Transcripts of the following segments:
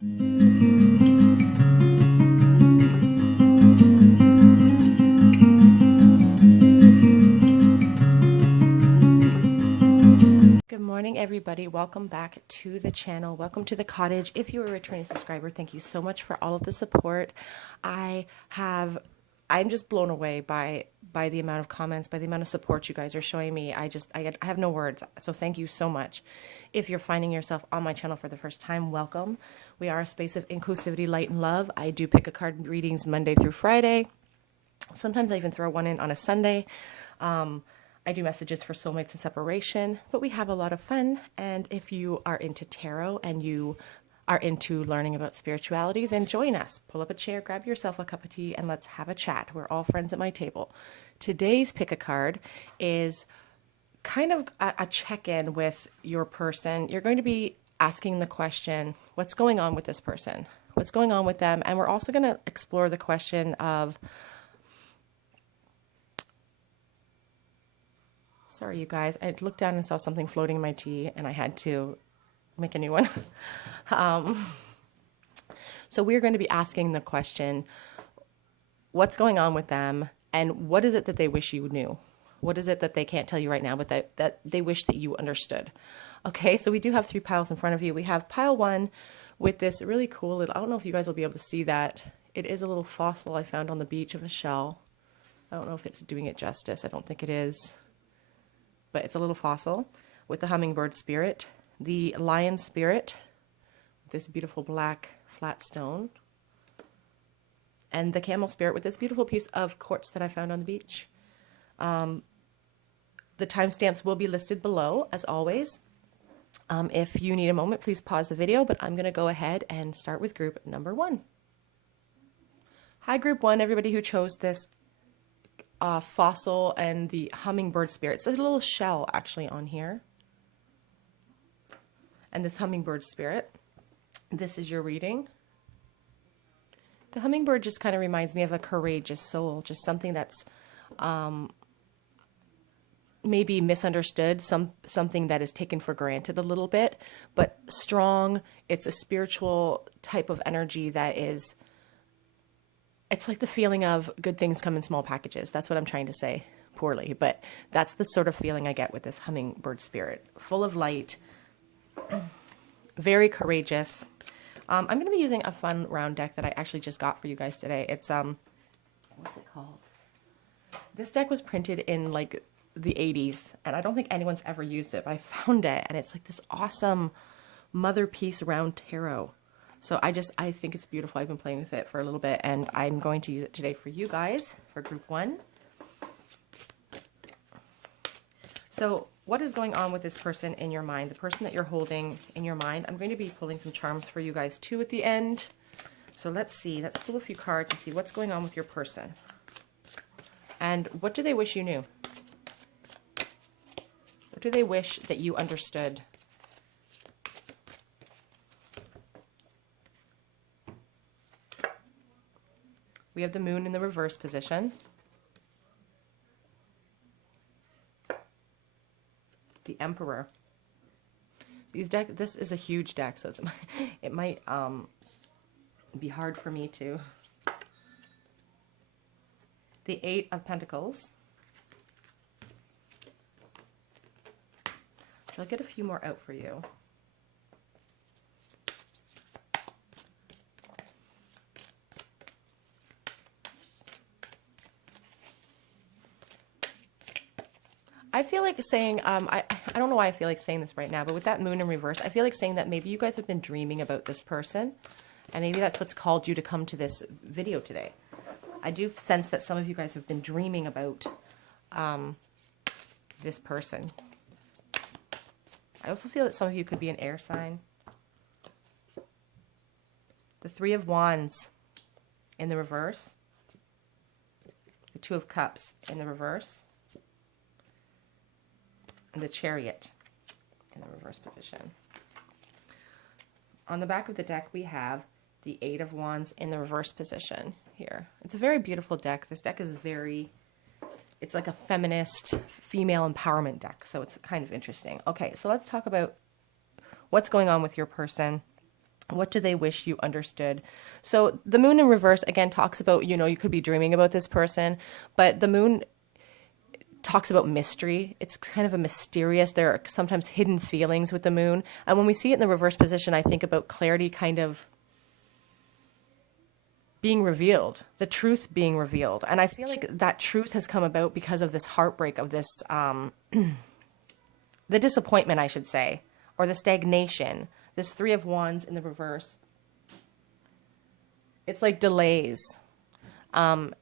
Good morning, everybody. Welcome back to the channel. Welcome to the cottage. If you're a returning subscriber, thank you so much for all of the support. I'm just blown away by the amount of comments, by the amount of support you guys are showing me. I have no words. So thank you so much. If you're finding yourself on my channel for the first time, welcome. We are a space of inclusivity, light, and love. I do pick a card readings Monday through Friday. Sometimes I even throw one in on a Sunday. I do messages for soulmates and separation, but we have a lot of fun. And if you are into tarot and you are into learning about spirituality, then join us. Pull up a chair, grab yourself a cup of tea, and let's have a chat. We're all friends at my table. Today's pick a card is kind of a check-in with your person. You're going to be asking the question, what's going on with this person? What's going on with them? And we're also going to explore the question of, sorry, you guys, I looked down and saw something floating in my tea and I had to make a new one. So we're going to be asking the question, what's going on with them and what is it that they wish you knew? What is it that they can't tell you right now, but that they wish that you understood? Okay, so we do have 3 piles in front of you. We have pile 1 with this really cool little, I don't know if you guys will be able to see that. It is a little fossil I found on the beach of a shell. I don't know if it's doing it justice. I don't think it is. But it's a little fossil with the hummingbird spirit, the lion spirit, this beautiful black flat stone, and the camel spirit with this beautiful piece of quartz that I found on the beach. The timestamps will be listed below, as always. If you need a moment, please pause the video, but I'm going to go ahead and start with group number 1. Hi, group 1, everybody who chose this fossil and the hummingbird spirit. It's a little shell actually on here. And this hummingbird spirit, this is your reading. The hummingbird just kind of reminds me of a courageous soul, just something that's maybe misunderstood, something that is taken for granted a little bit, but strong. It's a spiritual type of energy that is, it's like the feeling of good things come in small packages. That's what I'm trying to say poorly, but that's the sort of feeling I get with this hummingbird spirit. Full of light, very courageous. I'm going to be using a fun round deck that I actually just got for you guys today. It's, what's it called? This deck was printed in like the 80s, and I don't think anyone's ever used it, but I found it, and it's like this awesome mother piece round tarot. So I think it's beautiful. I've been playing with it for a little bit, and I'm going to use it today for you guys, for group 1. So what is going on with this person in your mind, the person that you're holding in your mind? I'm going to be pulling some charms for you guys too at the end. So let's see. Let's pull a few cards and see what's going on with your person. And what do they wish you knew? What do they wish that you understood? We have the moon in the reverse position. The emperor. This is a huge deck, so it might be hard for me to. The 8 of Pentacles. So I'll get a few more out for you. I feel like saying, I don't know why I feel like saying this right now, but with that moon in reverse, I feel like saying that maybe you guys have been dreaming about this person, and maybe that's what's called you to come to this video today. I do sense that some of you guys have been dreaming about this person. I also feel that some of you could be an air sign. The 3 of Wands in the reverse. The 2 of Cups in the reverse. And the Chariot in the reverse position. On the back of the deck, we have the 8 of Wands in the reverse position here. It's a very beautiful deck. This deck is it's like a feminist, female empowerment deck, so it's kind of interesting. Okay, so let's talk about what's going on with your person. What do they wish you understood? So the moon in reverse, again, talks about, you could be dreaming about this person, but the moon talks about mystery. It's kind of a mysterious, there are sometimes hidden feelings with the moon. And when we see it in the reverse position, I think about clarity kind of being revealed, the truth being revealed. And I feel like that truth has come about because of this heartbreak, of this, the disappointment, I should say, or the stagnation. This Three of Wands in the reverse. It's like delays. And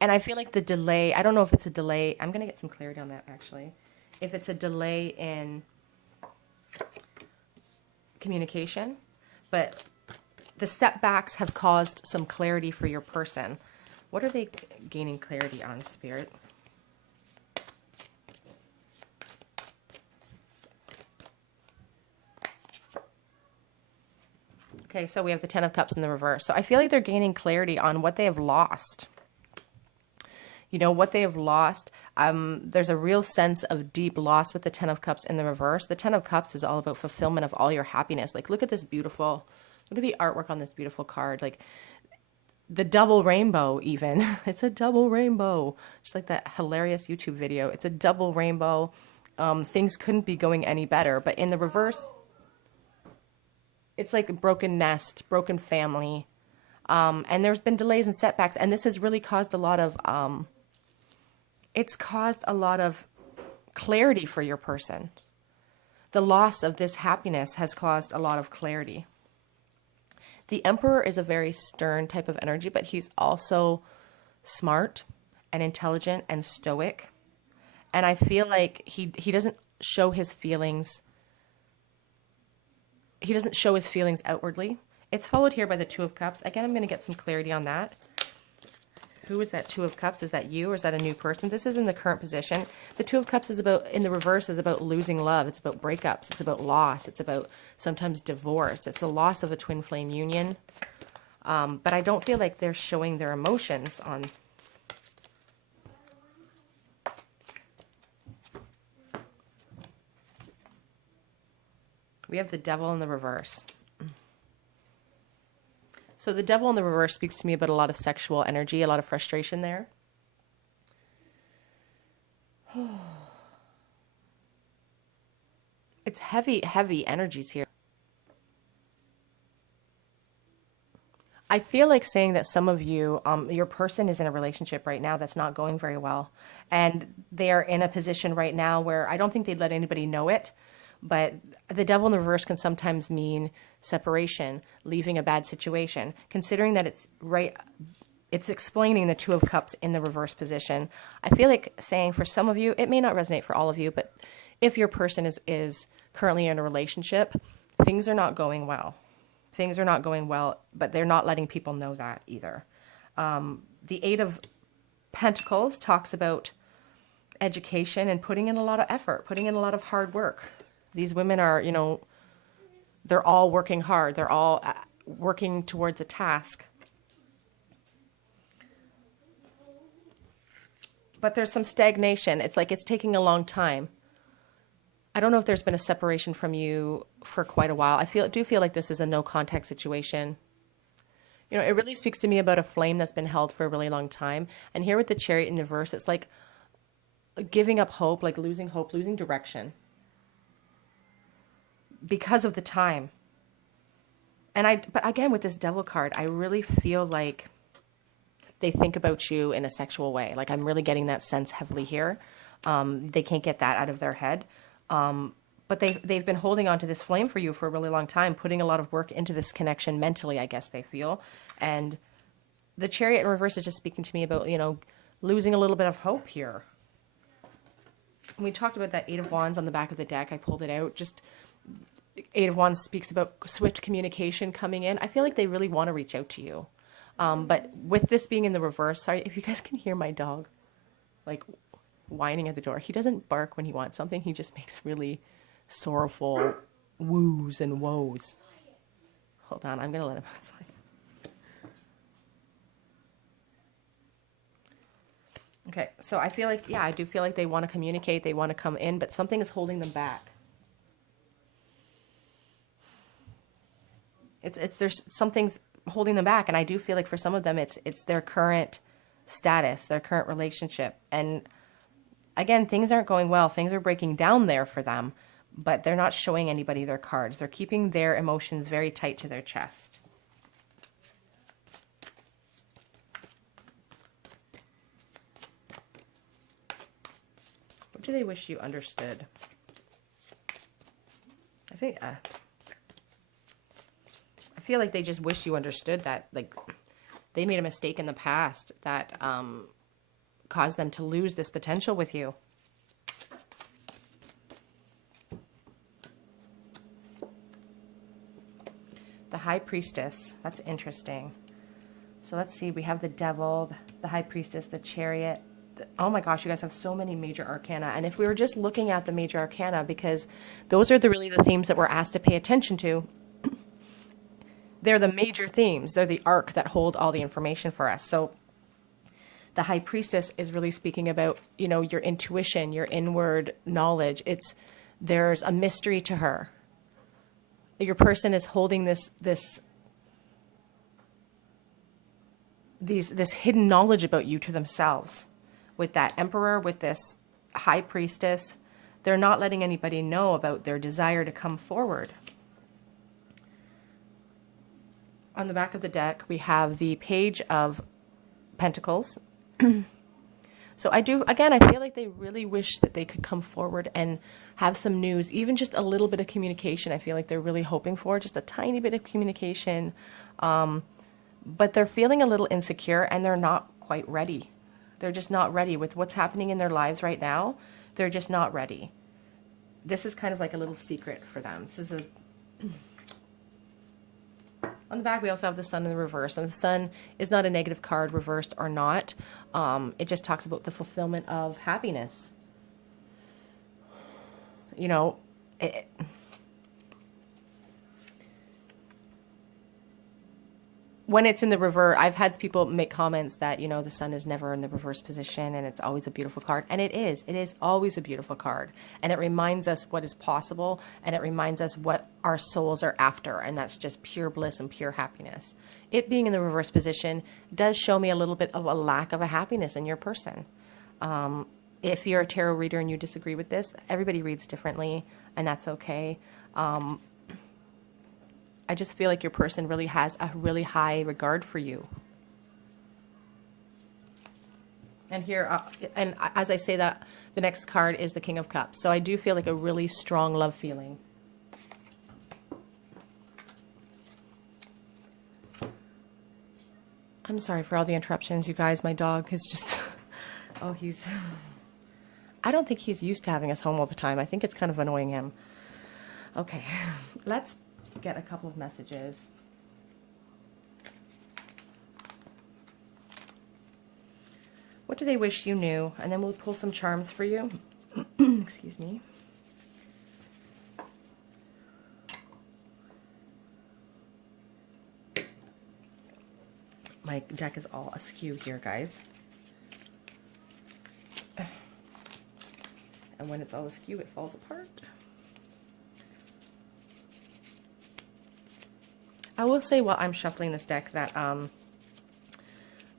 I feel like the delay, I don't know if it's a delay. I'm going to get some clarity on that, actually. If it's a delay in communication, but the setbacks have caused some clarity for your person. What are they gaining clarity on, Spirit? Okay, so we have the Ten of Cups in the reverse. So I feel like they're gaining clarity on what they have lost. What they have lost. There's a real sense of deep loss with the Ten of Cups in the reverse. The Ten of Cups is all about fulfillment of all your happiness. Like, look at this beautiful, look at the artwork on this beautiful card. Like, the double rainbow even. It's a double rainbow. Just like that hilarious YouTube video. It's a double rainbow. Things couldn't be going any better. But in the reverse, it's like a broken nest, broken family. And there's been delays and setbacks. And this has really caused a lot of, it's caused a lot of clarity for your person. The loss of this happiness has caused a lot of clarity. The Emperor is a very stern type of energy, but he's also smart and intelligent and stoic. And I feel like he doesn't show his feelings. He doesn't show his feelings outwardly. It's followed here by the Two of Cups. Again, I'm going to get some clarity on that. Who is that Two of Cups? Is that you or is that a new person? This is in the current position. The Two of Cups is about, in the reverse, is about losing love. It's about breakups. It's about loss. It's about sometimes divorce. It's the loss of a twin flame union. But I don't feel like they're showing their emotions on. We have the Devil in the reverse. So the Devil in the reverse speaks to me about a lot of sexual energy, a lot of frustration there. It's heavy, heavy energies here. I feel like saying that some of you, your person is in a relationship right now that's not going very well. And they are in a position right now where I don't think they'd let anybody know it. But the Devil in the reverse can sometimes mean separation, leaving a bad situation. Considering that it's explaining the Two of Cups in the reverse position. I feel like saying for some of you, it may not resonate for all of you, but if your person is currently in a relationship, things are not going well. Things are not going well, but they're not letting people know that either. The Eight of Pentacles talks about education and putting in a lot of effort, putting in a lot of hard work. These women are, they're all working hard. They're all working towards a task. But there's some stagnation. It's like it's taking a long time. I don't know if there's been a separation from you for quite a while. I do feel like this is a no contact situation. It really speaks to me about a flame that's been held for a really long time. And here with the Chariot in the verse, it's like giving up hope, like losing hope, losing direction. Because of the time. But again, with this Devil card, I really feel like they think about you in a sexual way. Like I'm really getting that sense heavily here. They can't get that out of their head. But they've been holding on to this flame for you for a really long time, putting a lot of work into this connection mentally, I guess they feel. And the Chariot in reverse is just speaking to me about, losing a little bit of hope here. We talked about that Eight of Wands on the back of the deck. I pulled it out. Just Eight of Wands speaks about swift communication coming in. I feel like they really want to reach out to you. But with this being in the reverse, sorry if you guys can hear my dog, like whining at the door. He doesn't bark when he wants something. He just makes really sorrowful woos and woes. Hold on, I'm going to let him outside. Okay, so I feel like, I do feel like they want to communicate. They want to come in, but something is holding them back. there's something's holding them back. And I do feel like for some of them, it's their current status, their current relationship. And again, things aren't going well. Things are breaking down there for them, but they're not showing anybody their cards. They're keeping their emotions very tight to their chest. What do they wish you understood? I think, I feel like they just wish you understood that, like, they made a mistake in the past that caused them to lose this potential with you. The High Priestess. That's interesting. So let's see. We have the Devil, the High Priestess, the Chariot. Oh my gosh, you guys have so many major arcana. And if we were just looking at the major arcana, because those are really the themes that we're asked to pay attention to, they're the major themes. They're the arc that hold all the information for us. So the High Priestess is really speaking about, you know, your intuition, your inward knowledge. There's a mystery to her. Your person is holding this hidden knowledge about you to themselves. With that Emperor, with this High Priestess, they're not letting anybody know about their desire to come forward. On the back of the deck, we have the Page of Pentacles. So I feel like they really wish that they could come forward and have some news, even just a little bit of communication. I feel like they're really hoping for just a tiny bit of communication. But they're feeling a little insecure and they're not quite ready. They're just not ready with what's happening in their lives right now. They're just not ready. This is kind of like a little secret for them. This is a... On the back, we also have the Sun in the reverse. And the Sun is not a negative card, reversed or not. It just talks about the fulfillment of happiness. You know, when it's in the reverse, I've had people make comments that, you know, the Sun is never in the reverse position and it's always a beautiful card. And it is. It is always a beautiful card. And it reminds us what is possible, and it reminds us what our souls are after, and that's just pure bliss and pure happiness. It being in the reverse position does show me a little bit of a lack of a happiness in your person. If you're a tarot reader and you disagree with this, everybody reads differently, and that's okay. I just feel like your person really has a really high regard for you. And here, and as I say that, the next card is the King of Cups. So I do feel like a really strong love feeling. I'm sorry for all the interruptions, you guys. My dog is just, oh, I don't think he's used to having us home all the time. I think it's kind of annoying him. Okay, let's get a couple of messages. What do they wish you knew? And then we'll pull some charms for you. Excuse me. My deck is all askew here, guys. And when it's all askew, it falls apart. I will say while I'm shuffling this deck that I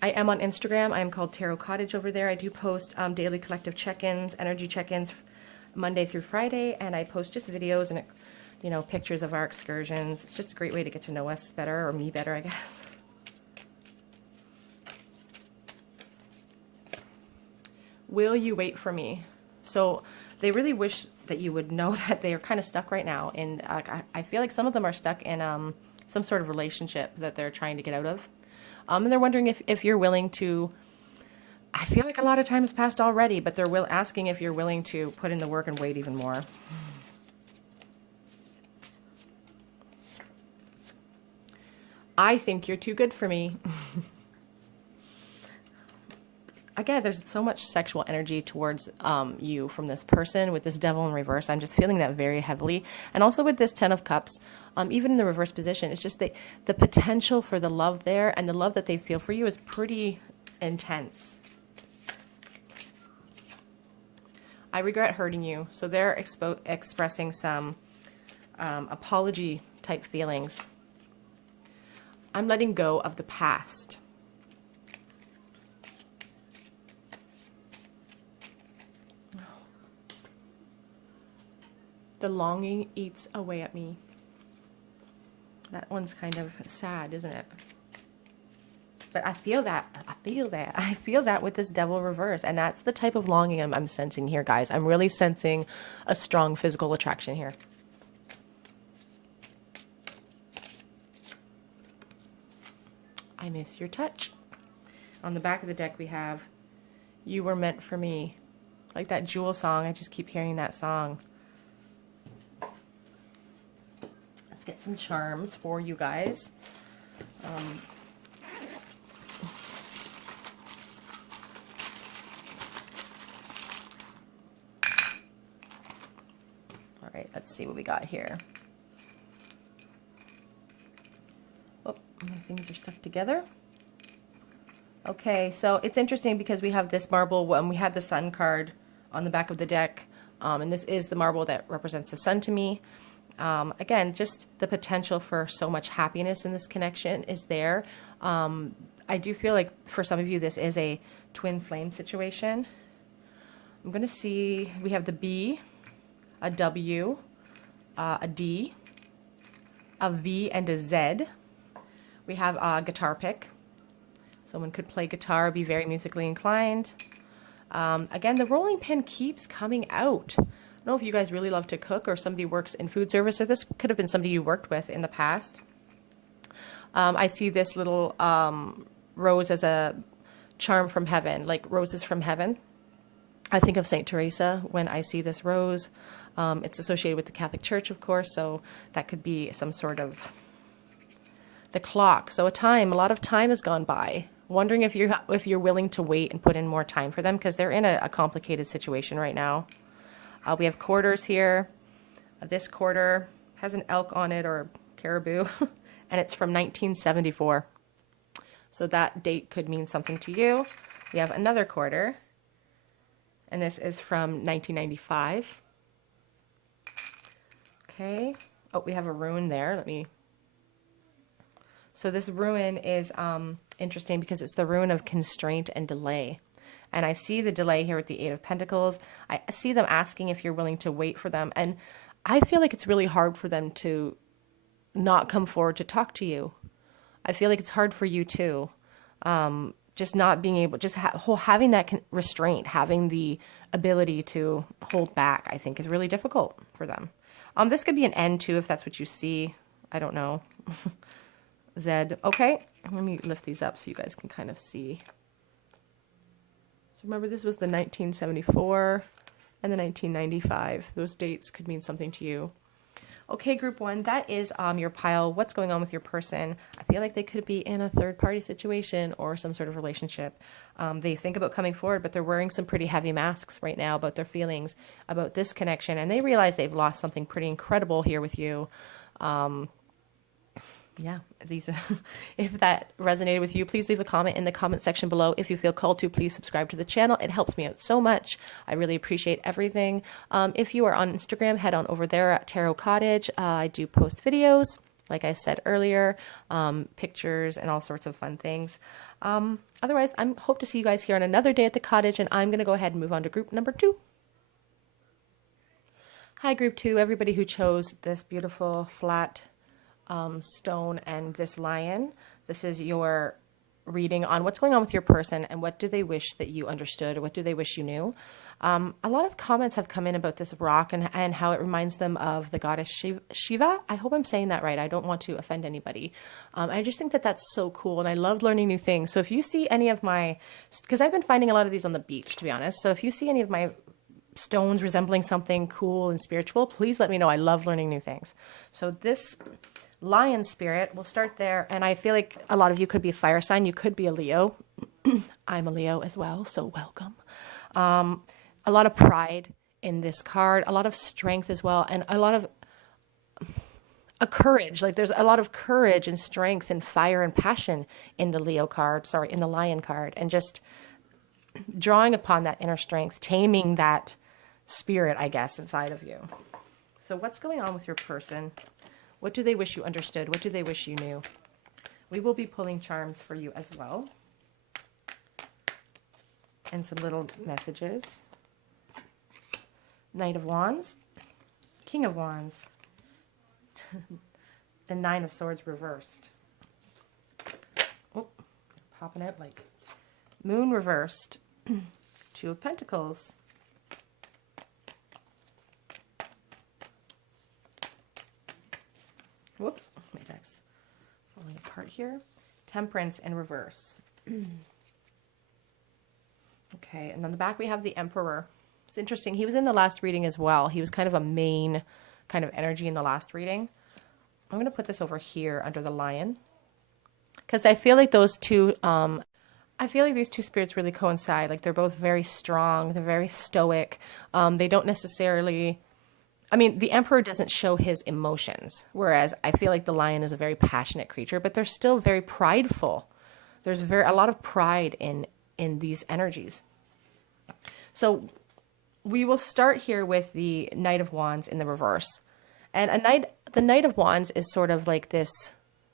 am on Instagram. I am called Tarot Cottage over there. I do post daily collective check-ins, energy check-ins Monday through Friday, and I post just videos and, you know, pictures of our excursions. It's just a great way to get to know us better, or me better, I guess. Will you wait for me? So they really wish that you would know that they are kind of stuck right now. And I feel like some of them are stuck in some sort of relationship that they're trying to get out of. And they're wondering if you're willing to, I feel like a lot of time has passed already, but they're asking if you're willing to put in the work and wait even more. I think you're too good for me. Again, there's so much sexual energy towards you from this person with this Devil in reverse. I'm just feeling that very heavily. And also with this Ten of Cups, even in the reverse position, it's just the potential for the love there, and the love that they feel for you is pretty intense. I regret hurting you. So they're expressing some apology type feelings. I'm letting go of the past. The longing eats away at me. That one's kind of sad, isn't it? But I feel that. I feel that with this devil reverse. And that's the type of longing I'm sensing here, guys. I'm really sensing a strong physical attraction here. I miss your touch. On the back of the deck, we have You Were Meant for Me. Like that Jewel song. I just keep hearing that song. Let's get some charms for you guys. All right, let's see what we got here. Oh, my things are stuck together. Okay, so it's interesting because we have this marble, when we had the sun card on the back of the deck, and this is the marble that represents the sun to me. Again, just the potential for so much happiness in this connection is there. I do feel like for some of you, this is a twin flame situation. I'm going to see, we have the B, a W, a D, a V, and a Z. We have a guitar pick. Someone could play guitar, be very musically inclined. Again, the rolling pin keeps coming out. I don't know if you guys really love to cook or somebody works in food service, or this could have been somebody you worked with in the past. I see this little rose as a charm from heaven, like roses from heaven. I think of Saint Teresa when I see this rose. It's associated with the Catholic Church, of course, so that could be some sort of the clock. So a lot of time has gone by. Wondering if you're willing to wait and put in more time for them, because they're in a complicated situation right now. We have quarters here. This quarter has an elk on it, or caribou, and it's from 1974. So that date could mean something to you. We have another quarter, and this is from 1995. Okay. Oh, we have a rune there. So this rune is interesting because it's the rune of constraint and delay. And I see the delay here with the Eight of Pentacles. I see them asking if you're willing to wait for them. And I feel like it's really hard for them to not come forward to talk to you. I feel like it's hard for you too. Just not being able, just having that restraint, having the ability to hold back, I think is really difficult for them. This could be an end too, if that's what you see. I don't know. Z. Okay, let me lift these up so you guys can kind of see. So remember, this was the 1974 and the 1995. Those dates could mean something to you. Okay, group one, that is your pile. What's going on with your person? I feel like they could be in a third-party situation or some sort of relationship. They think about coming forward, but they're wearing some pretty heavy masks right now about their feelings about this connection, and they realize they've lost something pretty incredible here with you. Yeah, if that resonated with you, please leave a comment in the comment section below. If you feel called to, please subscribe to the channel. It helps me out so much. I really appreciate everything. If you are on Instagram, head on over there at Tarot Cottage. I do post videos, like I said earlier, pictures and all sorts of fun things. Otherwise, I hope to see you guys here on another day at the cottage, and I'm going to go ahead and move on to group number 2. Hi, group 2, everybody who chose this beautiful flat stone and this lion. This is your reading on what's going on with your person and what do they wish that you understood, or what do they wish you knew. A lot of comments have come in about this rock and how it reminds them of the goddess Shiva. I hope I'm saying that right. I don't want to offend anybody. I just think that that's so cool, and I love learning new things. So if you see any of my, because I've been finding a lot of these on the beach, to be honest. So if you see any of my stones resembling something cool and spiritual, please let me know. I love learning new things. So this lion spirit, we'll start there, and I feel like a lot of you could be a fire sign. You could be a Leo. I'm a Leo as well, so welcome. A lot of pride in this card, a lot of strength as well, and a lot of courage. Like there's a lot of courage and strength and fire and passion in the Leo card, sorry, in the lion card, and just drawing upon that inner strength, taming that spirit, I guess, inside of you. So what's going on with your person? What do they wish you understood? What do they wish you knew? We will be pulling charms for you as well. And some little messages. Knight of Wands. King of Wands. The Nine of Swords reversed. Oh, popping out like Moon reversed. Two of Pentacles. Whoops, my deck's falling apart here. Temperance in reverse. Okay, and on the back we have the Emperor. It's interesting. He was in the last reading as well. He was kind of a main kind of energy in the last reading. I'm going to put this over here under the Lion. Because I feel like those two, I feel like these two spirits really coincide. Like they're both very strong. They're very stoic. They don't necessarily... I mean, the Emperor doesn't show his emotions, whereas I feel like the Lion is a very passionate creature, but they're still very prideful. There's a lot of pride in these energies. So we will start here with the Knight of Wands in the reverse. And the Knight of Wands is sort of like this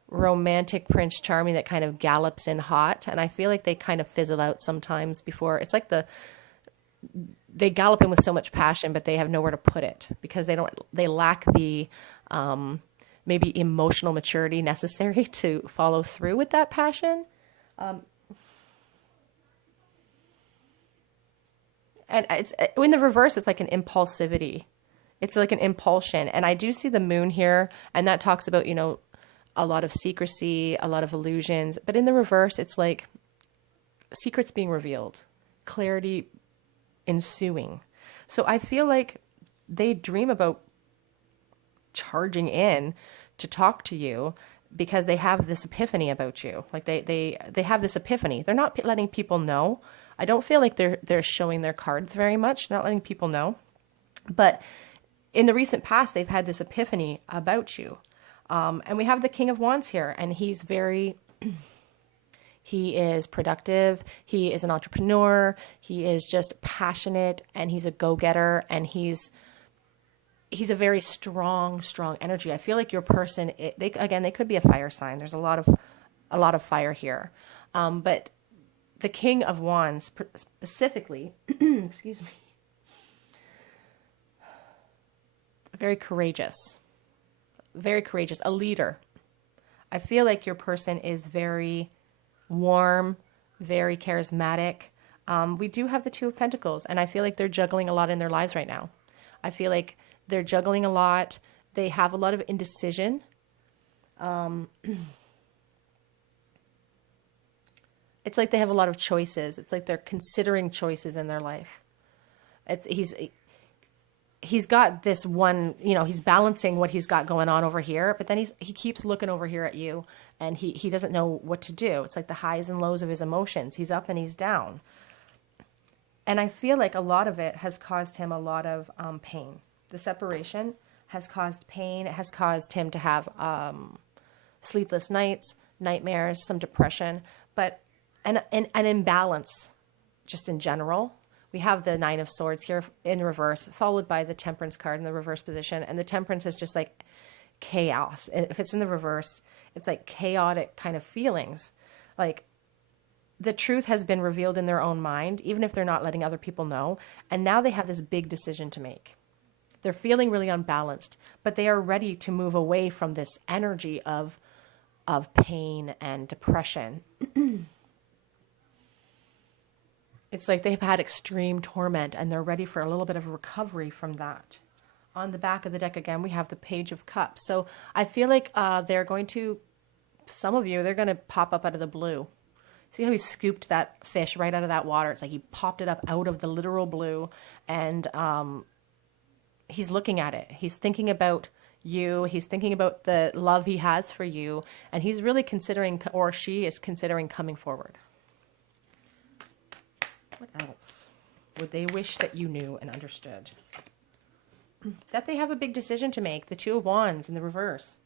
romantic Prince Charming that kind of gallops in hot. And I feel like they kind of fizzle out sometimes before. It's like they gallop in with so much passion, but they have nowhere to put it because they lack the maybe emotional maturity necessary to follow through with that passion. And it's in the reverse, it's like an impulsivity. It's like an impulsion. And I do see the Moon here, and that talks about, you know, a lot of secrecy, a lot of illusions. But in the reverse, it's like secrets being revealed, clarity ensuing. So I feel like they dream about charging in to talk to you because they have this epiphany about you. Like they have this epiphany. They're not letting people know. I don't feel like they're showing their cards very much, not letting people know. But in the recent past, they've had this epiphany about you. And we have the King of Wands here, and he's very... He is productive. He is an entrepreneur. He is just passionate, and he's a go-getter, and he's a very strong energy. I feel like your person, they could be a fire sign. There's a lot of fire here. But the King of Wands specifically, excuse me, very courageous, a leader. I feel like your person is very warm, very charismatic. We do have the Two of Pentacles, and I feel like they're juggling a lot in their lives right now. I feel like they're juggling a lot. They have a lot of indecision. It's like they have a lot of choices. It's like they're considering choices in their life. He's got this one, you know, he's balancing what he's got going on over here, but then he keeps looking over here at you, and he doesn't know what to do. It's like the highs and lows of his emotions. He's up and he's down. And I feel like a lot of it has caused him a lot of pain. The separation has caused pain. It has caused him to have sleepless nights, nightmares, some depression, but an imbalance just in general. We have the Nine of Swords here in reverse, followed by the Temperance card in the reverse position. And the Temperance is just like chaos. And if it's in the reverse, it's like chaotic kind of feelings. Like the truth has been revealed in their own mind, even if they're not letting other people know. And now they have this big decision to make. They're feeling really unbalanced, but they are ready to move away from this energy of pain and depression. It's like they've had extreme torment, and they're ready for a little bit of recovery from that. On the back of the deck, again, we have the Page of Cups. So I feel like they're going to, some of you, they're going to pop up out of the blue. See how he scooped that fish right out of that water? It's like he popped it up out of the literal blue, and he's looking at it. He's thinking about you. He's thinking about the love he has for you, and he's really considering, or she is considering, coming forward. What else would they wish that you knew and understood? That they have a big decision to make. The Two of Wands in the reverse.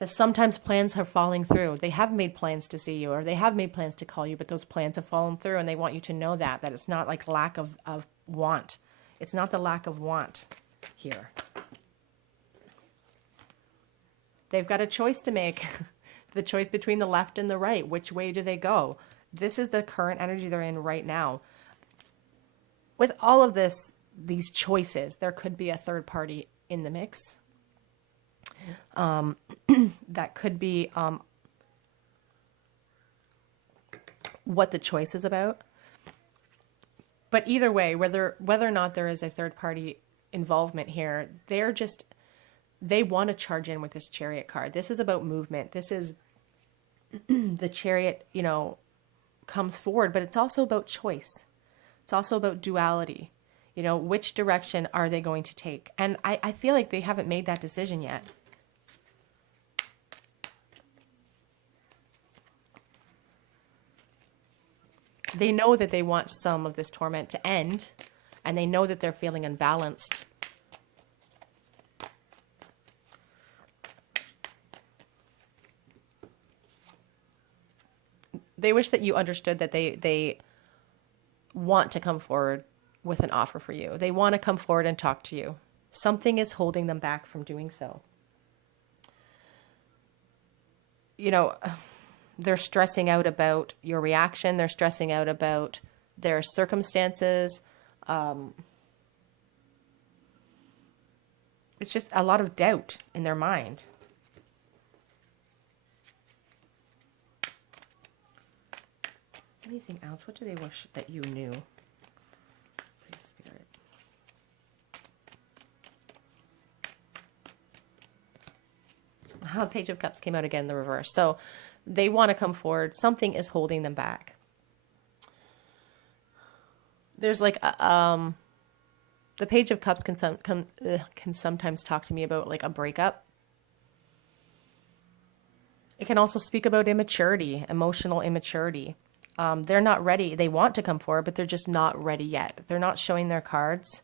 That sometimes plans are falling through. They have made plans to see you, or they have made plans to call you, but those plans have fallen through, and they want you to know that it's not like lack of want. It's not the lack of want here. They've got a choice to make. The choice between the left and the right. Which way do they go? This is the current energy they're in right now. With all of this, these choices, there could be a third party in the mix. That could be what the choice is about. But either way, whether or not there is a third party involvement here, they want to charge in with this Chariot card. This is about movement. This is the Chariot, you know, comes forward, but it's also about choice. It's also about duality. You know, which direction are they going to take? And I feel like they haven't made that decision yet. They know that they want some of this torment to end, and they know that they're feeling unbalanced. They wish that you understood that they want to come forward with an offer for you. They want to come forward and talk to you. Something is holding them back from doing so. You know, they're stressing out about your reaction. They're stressing out about their circumstances. It's just a lot of doubt in their mind. Anything else? What do they wish that you knew? Please, Spirit. Page of Cups came out again in the reverse. So they want to come forward. Something is holding them back. There's like the Page of Cups can sometimes talk to me about like a breakup. It can also speak about immaturity, emotional immaturity. They're not ready. They want to come forward, but they're just not ready yet. They're not showing their cards.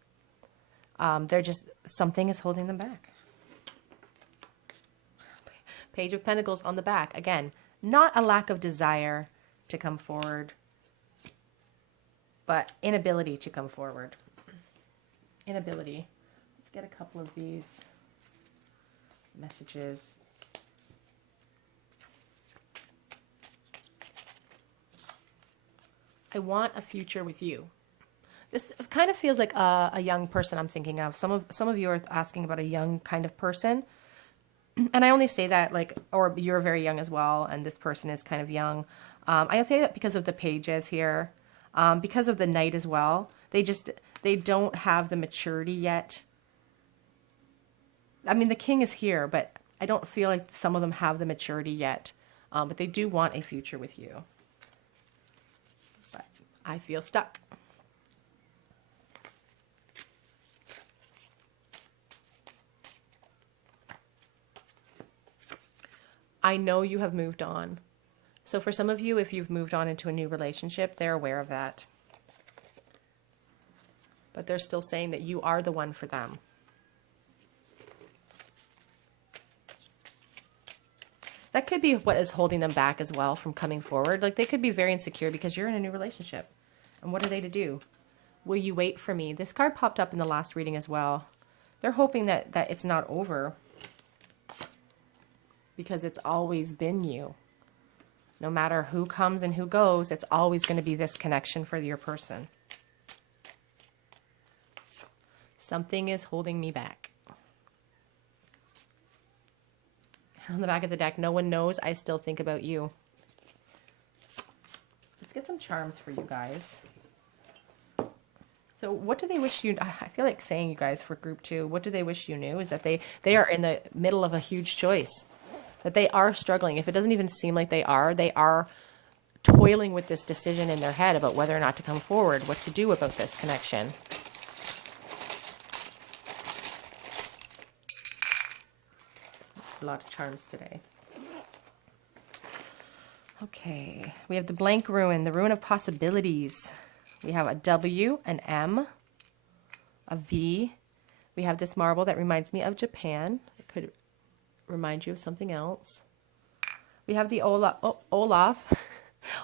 Something is holding them back. Page of Pentacles on the back. Again, not a lack of desire to come forward, but inability to come forward. Inability. Let's get a couple of these messages. I want a future with you. This kind of feels like a young person I'm thinking of. Some of you are asking about a young kind of person. And I only say that like, or you're very young as well, and this person is kind of young. I say that because of the pages here, because of the Knight as well. They don't have the maturity yet. I mean, the King is here, but I don't feel like some of them have the maturity yet. But they do want a future with you. But I feel stuck. I know you have moved on. So for some of you, if you've moved on into a new relationship, they're aware of that. But they're still saying that you are the one for them. That could be what is holding them back as well from coming forward. Like they could be very insecure because you're in a new relationship. And what are they to do? Will you wait for me? This card popped up in the last reading as well. They're hoping that it's not over. Because it's always been you. No matter who comes and who goes, it's always going to be this connection for your person. Something is holding me back. On the back of the deck, no one knows I still think about you. Let's get some charms for you guys. So what do they wish you... I feel like saying, you guys, for group 2, what do they wish you knew is that they are in the middle of a huge choice. That they are struggling. If it doesn't even seem like they are toiling with this decision in their head about whether or not to come forward, what to do about this connection. A lot of charms today. Okay, we have the blank ruin, the ruin of possibilities. We have a W, an M, a V. We have this marble that reminds me of Japan. It could remind you of something else. We have the Olaf. Oh, Olaf.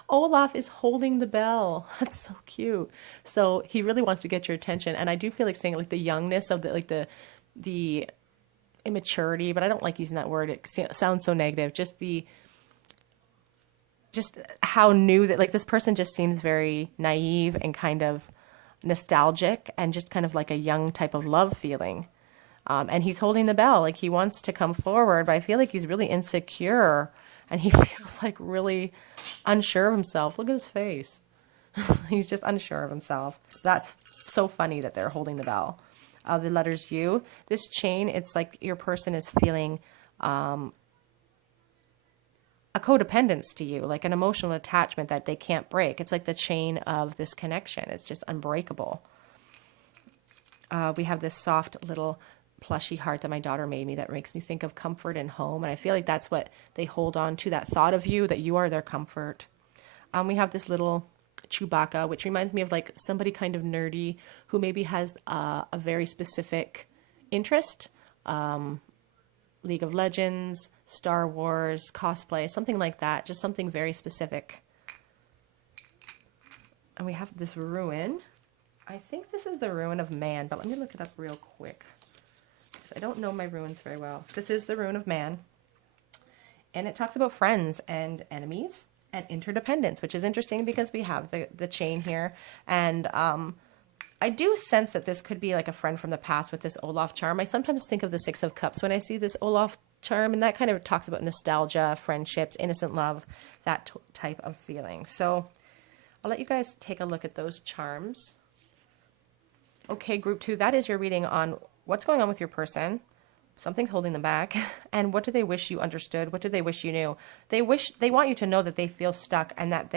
Olaf is holding the bell. That's so cute. So he really wants to get your attention. And I do feel like saying like the youngness of the immaturity, but I don't like using that word. It sounds so negative. Just how new that, like, this person just seems very naive and kind of nostalgic and just kind of like a young type of love feeling. And he's holding the bell, like he wants to come forward, but I feel like he's really insecure and he feels like really unsure of himself. Look at his face. He's just unsure of himself. That's so funny that they're holding the bell. The letters U. This chain, it's like your person is feeling a codependence to you, like an emotional attachment that they can't break. It's like the chain of this connection. It's just unbreakable. We have this soft little plushy heart that my daughter made me that makes me think of comfort and home. And I feel like that's what they hold on to, that thought of you, that you are their comfort. We have this little Chewbacca, which reminds me of like somebody kind of nerdy who maybe has a very specific interest. League of Legends, Star Wars, cosplay, something like that. Just something very specific. And we have this ruin. I think this is the ruin of man, but let me look it up real quick, because I don't know my ruins very well. This is the ruin of man. And it talks about friends and enemies and interdependence, which is interesting because we have the chain here. And I do sense that this could be like a friend from the past with this Olaf charm. I sometimes think of the Six of Cups when I see this Olaf charm, and that kind of talks about nostalgia, friendships, innocent love, that type of feeling. So I'll let you guys take a look at those charms. Okay, group 2, that is your reading on what's going on with your person. Something's holding them back. And what do they wish you understood? What do they wish you knew? They want you to know that they feel stuck and that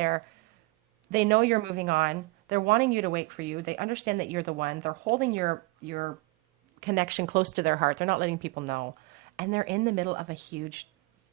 they know you're moving on. They're wanting you to wait for you. They understand that you're the one. They're holding your connection close to their heart. They're not letting people know. And they're in the middle of a huge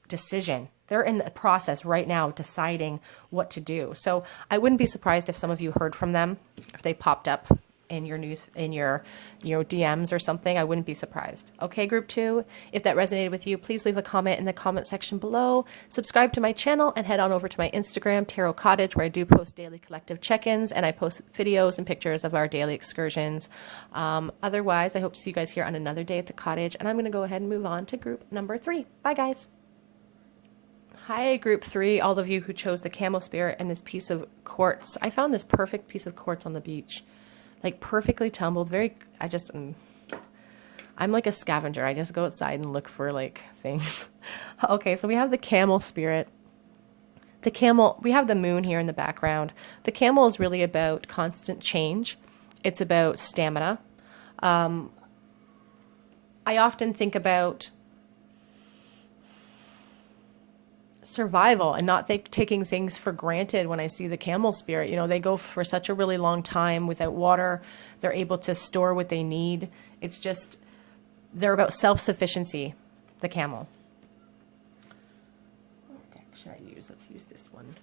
decision. They're in the process right now deciding what to do. So I wouldn't be surprised if some of you heard from them, if they popped up in your news, in your DMs or something. I wouldn't be surprised. Okay, group 2, if that resonated with you, please leave a comment in the comment section below. Subscribe to my channel and head on over to my Instagram, Tarot Cottage, where I do post daily collective check-ins and I post videos and pictures of our daily excursions. Otherwise, I hope to see you guys here on another day at the cottage, and I'm going to go ahead and move on to group number 3. Bye, guys. Hi, group 3, all of you who chose the camel spirit and this piece of quartz. I found this perfect piece of quartz on the beach. Like perfectly tumbled, I'm like a scavenger. I just go outside and look for like things. Okay, so we have the camel spirit. The camel, we have the moon here in the background. The camel is really about constant change. It's about stamina. I often think about survival and not taking things for granted when I see the camel spirit. You know, they go for such a really long time without water. They're able to store what they need. It's just, they're about self-sufficiency, the camel. What deck should I use? Let's use this one.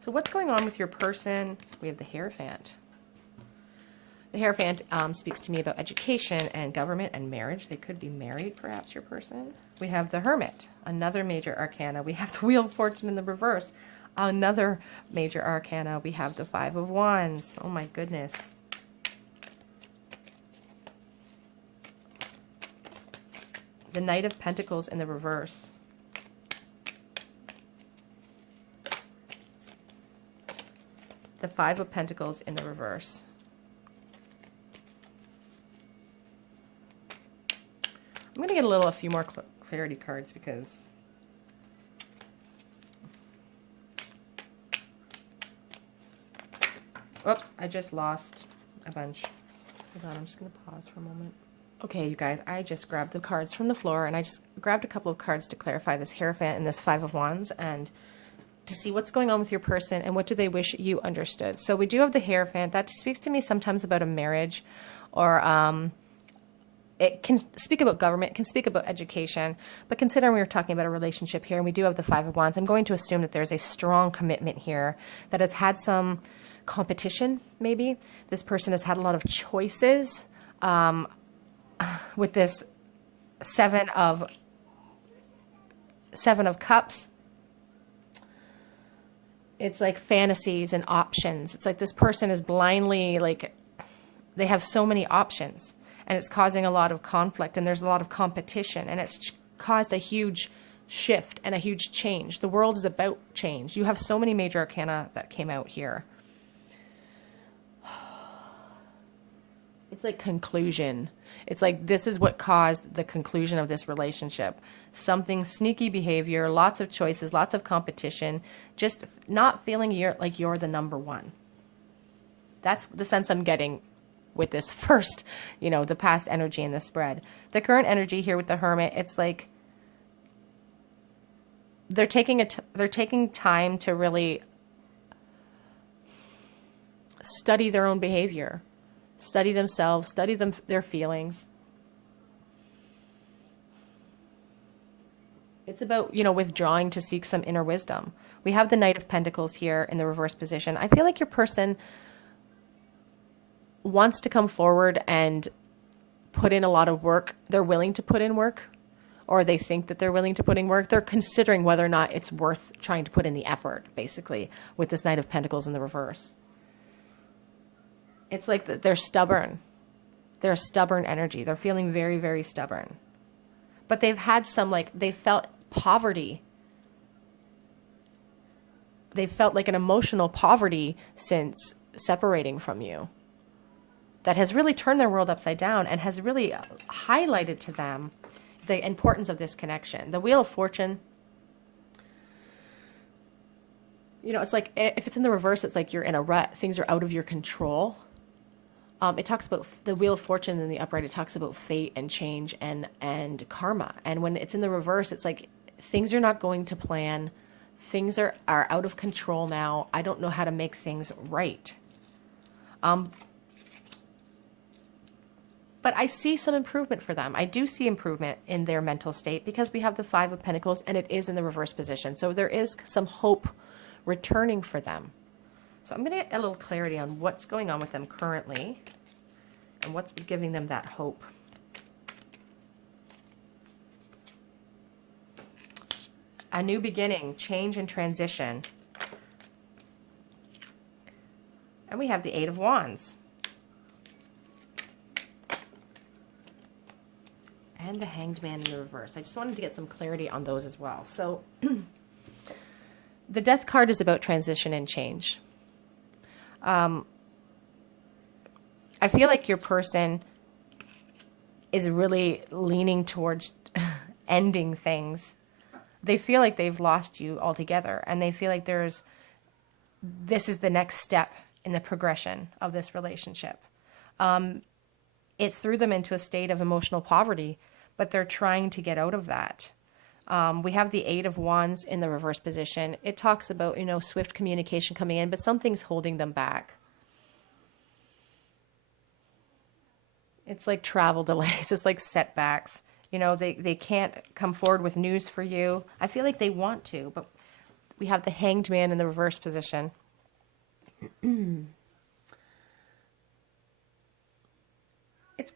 So what's going on with your person? We have the Hierophant. The Hierophant speaks to me about education and government and marriage. They could be married, perhaps, your person. We have the Hermit, another major arcana. We have the Wheel of Fortune in the reverse, another major arcana. We have the Five of Wands. Oh, my goodness. The Knight of Pentacles in the reverse. The Five of Pentacles in the reverse. I'm going to get a few more clarity cards because oops, I just lost a bunch. Hold on, I'm just going to pause for a moment. Okay, you guys, I just grabbed the cards from the floor and I just grabbed a couple of cards to clarify this Hierophant and this Five of Wands and to see what's going on with your person and what do they wish you understood. So we do have the Hierophant. That speaks to me sometimes about a marriage, or it can speak about government, can speak about education, but considering we were talking about a relationship here and we do have the Five of Wands, I'm going to assume that there's a strong commitment here that has had some competition, maybe. This person has had a lot of choices with this Seven of Cups. It's like fantasies and options. It's like this person is blindly, like, they have so many options, and it's causing a lot of conflict, and there's a lot of competition, and it's caused a huge shift and a huge change. The world is about change. You have so many major arcana that came out here. It's like conclusion. It's like this is what caused the conclusion of this relationship. Something sneaky behavior, lots of choices, lots of competition, just not feeling you're the number one. That's the sense I'm getting with this first, the past energy in the spread. The current energy here with the Hermit, it's like they're taking time to really study their own behavior, study themselves, study their feelings. It's about, withdrawing to seek some inner wisdom. We have the Knight of Pentacles here in the reverse position. I feel like your person wants to come forward and put in a lot of work. They're willing to put in work, or they think that they're willing to put in work. They're considering whether or not it's worth trying to put in the effort, basically, with this Knight of Pentacles in the reverse. It's like they're stubborn. They're a stubborn energy. They're feeling very, very stubborn. But they've had they felt poverty. They felt like an emotional poverty since separating from you. That has really turned their world upside down and has really highlighted to them the importance of this connection. The Wheel of Fortune, it's like if it's in the reverse, it's like you're in a rut. Things are out of your control. It talks about the Wheel of Fortune in the upright. It talks about fate and change and karma. And when it's in the reverse, it's like things are not going to plan. Things are out of control now. I don't know how to make things right. But I see some improvement for them. I do see improvement in their mental state because we have the Five of Pentacles and it is in the reverse position. So there is some hope returning for them. So I'm going to get a little clarity on what's going on with them currently and what's giving them that hope. A new beginning, change and transition. And we have the Eight of Wands. And the Hanged Man in the reverse. I just wanted to get some clarity on those as well. So the Death card is about transition and change. I feel like your person is really leaning towards ending things. They feel like they've lost you altogether, and they feel like this is the next step in the progression of this relationship. It threw them into a state of emotional poverty, but they're trying to get out of that. We have the Eight of Wands in the reverse position. It talks about, swift communication coming in, but something's holding them back. It's like travel delays. It's like setbacks. They can't come forward with news for you. I feel like they want to, but we have the Hanged Man in the reverse position.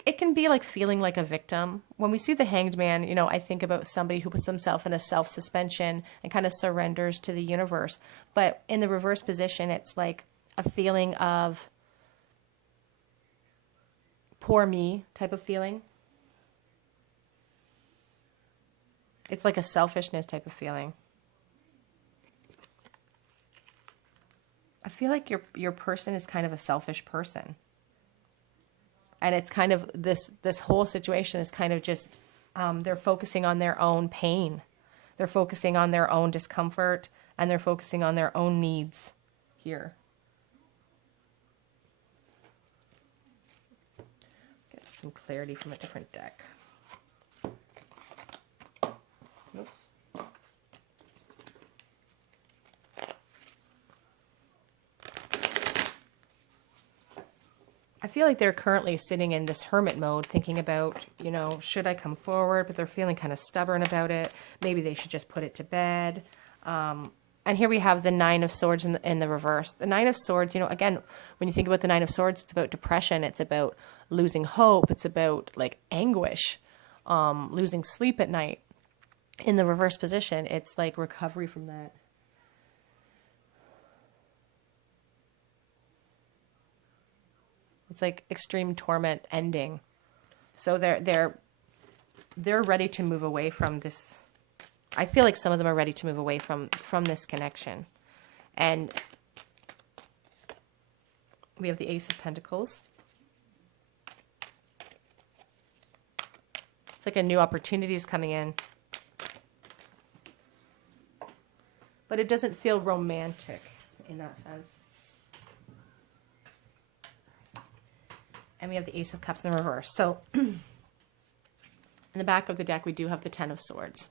It can be like feeling like a victim. When we see the Hanged Man, I think about somebody who puts themselves in a self-suspension and kind of surrenders to the universe. But in the reverse position, it's like a feeling of poor me type of feeling. It's like a selfishness type of feeling. I feel like your person is kind of a selfish person. And it's kind of this whole situation is kind of just, they're focusing on their own pain. They're focusing on their own discomfort, and they're focusing on their own needs here. Get some clarity from a different deck. Oops. I feel like they're currently sitting in this hermit mode thinking about, should I come forward? But they're feeling kind of stubborn about it. Maybe they should just put it to bed. And here we have the Nine of Swords in the reverse. The Nine of Swords, again, when you think about the Nine of Swords, it's about depression. It's about losing hope. It's about like anguish, losing sleep at night. In the reverse position, it's like recovery from that. It's like extreme torment ending. So they're ready to move away from this. I feel like some of them are ready to move away from this connection. And we have the Ace of Pentacles. It's like a new opportunity is coming in. But it doesn't feel romantic in that sense. And we have the Ace of Cups in the reverse. So in the back of the deck, we do have the Ten of Swords.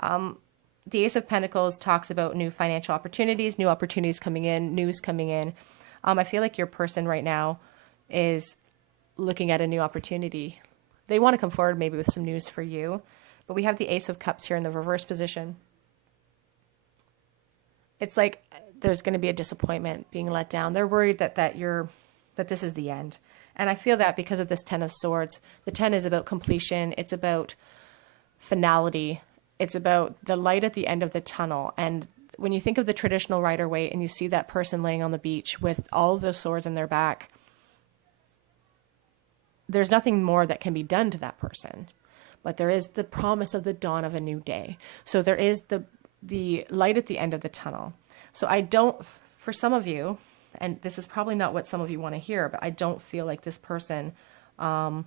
The Ace of Pentacles talks about new financial opportunities, new opportunities coming in, news coming in. I feel like your person right now is looking at a new opportunity. They want to come forward maybe with some news for you. But we have the Ace of Cups here in the reverse position. It's like there's going to be a disappointment, being let down. They're worried that this is the end. And I feel that because of this Ten of Swords. The 10 is about completion. It's about finality. It's about the light at the end of the tunnel. And when you think of the traditional Rider-Waite and you see that person laying on the beach with all of those swords in their back, there's nothing more that can be done to that person. But there is the promise of the dawn of a new day. So there is the light at the end of the tunnel. So I don't, for some of you, and this is probably not what some of you want to hear, but I don't feel like this person, I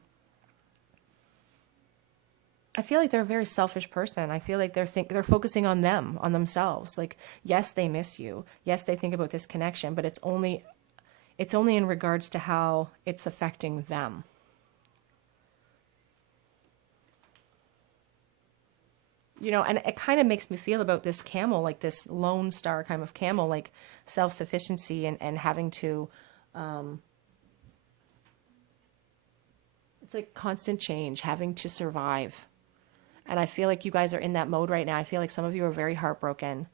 feel like they're a very selfish person. I feel like they're focusing on them, on themselves. Like, yes, they miss you. Yes, they think about this connection, but it's only in regards to how it's affecting them. You know, and it kind of makes me feel about this camel, like this lone star kind of camel, like self-sufficiency and having to, it's like constant change, having to survive. And I feel like you guys are in that mode right now. I feel like some of you are very heartbroken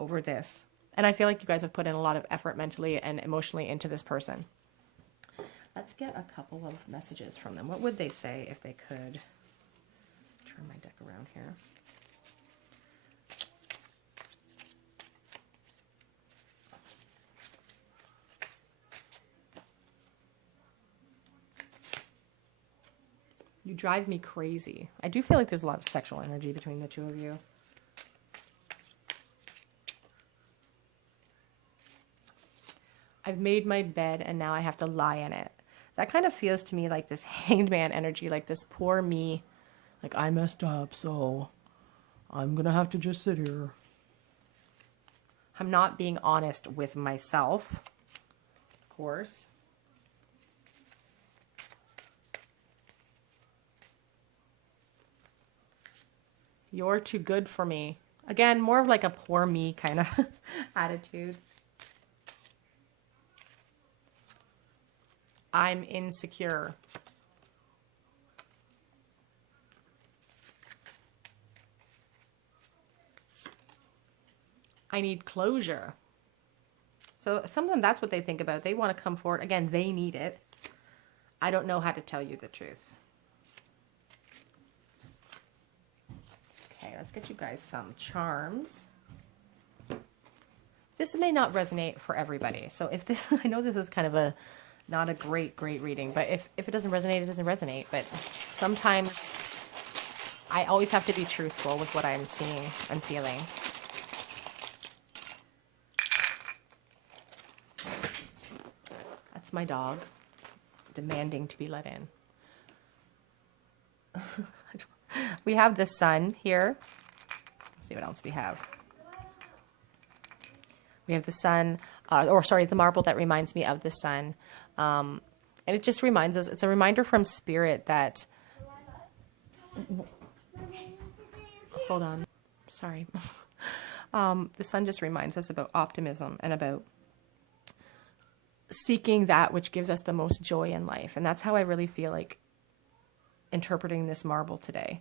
over this. And I feel like you guys have put in a lot of effort mentally and emotionally into this person. Let's get a couple of messages from them. What would they say if they could? Turn my deck around here. You drive me crazy. I do feel like there's a lot of sexual energy between the two of you. I've made my bed and now I have to lie in it. That kind of feels to me like this hanged man energy, like this poor me. Like, I messed up, so I'm going to have to just sit here. I'm not being honest with myself, of course. You're too good for me. Again, more of like a poor me kind of attitude. I'm insecure. I need closure. So sometimes that's what they think about. They want to come forward. Again, they need it. I don't know how to tell you the truth. Okay, let's get you guys some charms. This may not resonate for everybody. So if this, I know this is kind of not a great reading, but if it doesn't resonate, it doesn't resonate. But sometimes I always have to be truthful with what I'm seeing and feeling. That's my dog demanding to be let in. We have the sun here. Let's see what else we have. We have the sun, the marble that reminds me of the sun. And it just reminds us, it's a reminder from Spirit that, hold on, sorry. The sun just reminds us about optimism and about seeking that which gives us the most joy in life. And that's how I really feel like interpreting this marble today.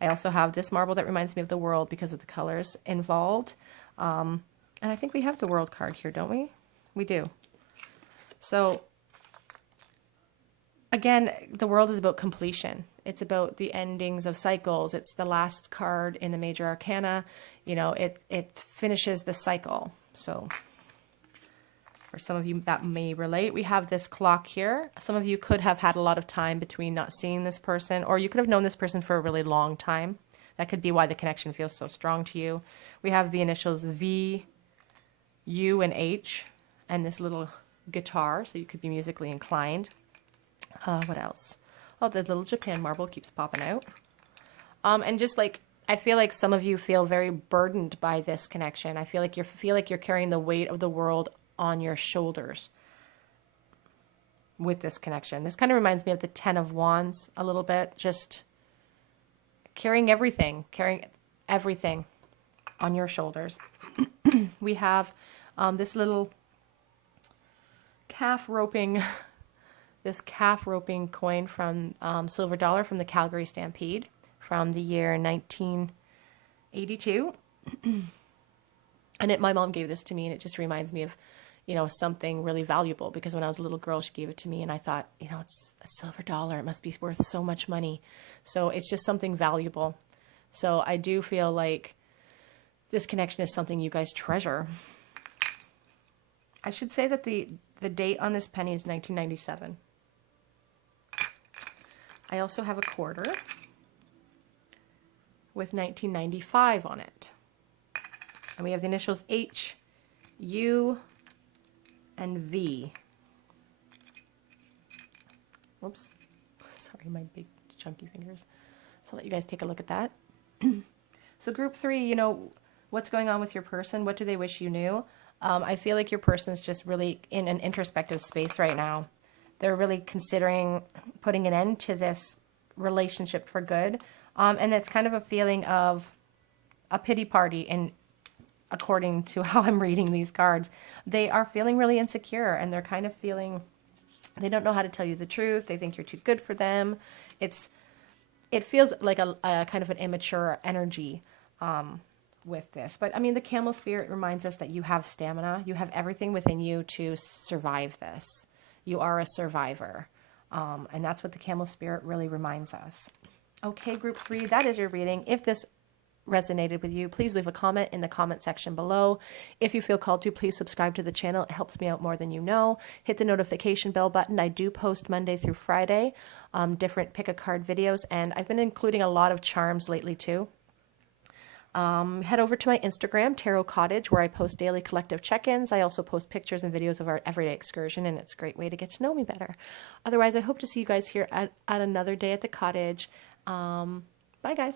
I also have this marble that reminds me of the world because of the colors involved. And I think we have the world card here, don't we? We do. So again, the world is about completion. It's about the endings of cycles. It's the last card in the major arcana. You know, it finishes the cycle. So For some of you that may relate, we have this clock here. Some of you could have had a lot of time between not seeing this person, or you could have known this person for a really long time. That could be why the connection feels so strong to you. We have the initials V, U, and H, and this little guitar, so you could be musically inclined. What else? Oh, the little Japan marble keeps popping out. And just like, I feel like some of you feel very burdened by this connection. I feel like you're carrying the weight of the world on your shoulders with this connection. This kind of reminds me of the 10 of Wands a little bit, just carrying everything on your shoulders. We have this little calf roping coin from silver dollar from the Calgary Stampede from the year 1982. And my mom gave this to me, and it just reminds me of, you know, something really valuable, because when I was a little girl, she gave it to me, and I thought, you know, it's a silver dollar. It must be worth so much money. So it's just something valuable. So I do feel like this connection is something you guys treasure. I should say that the date on this penny is 1997. I also have a quarter with 1995 on it. And we have the initials H, U, and V. Oops. Sorry, my big chunky fingers. So I'll let you guys take a look at that. So group 3, you know, what's going on with your person? What do they wish you knew? I feel like your person's just really in an introspective space right now. They're really considering putting an end to this relationship for good. And it's kind of a feeling of a pity party, and according to how I'm reading these cards, they are feeling really insecure, and they're kind of feeling they don't know how to tell you the truth. They think you're too good for them. It feels like a kind of an immature energy with this. But I mean, the camel spirit reminds us that you have stamina. You have everything within you to survive this. You are a survivor. And that's what the camel spirit really reminds us. Okay, group 3, that is your reading. If this resonated with you, please leave a comment in the comment section below. If you feel called to, please subscribe to the channel. It helps me out more than you know. Hit the notification bell button. I do post Monday through Friday, different pick a card videos, and I've been including a lot of charms lately too. Head over to my Instagram, Tarot Cottage, where I post daily collective check-ins. I also post pictures and videos of our everyday excursion, and it's a great way to get to know me better. Otherwise, I hope to see you guys here at another day at the cottage. Bye, guys.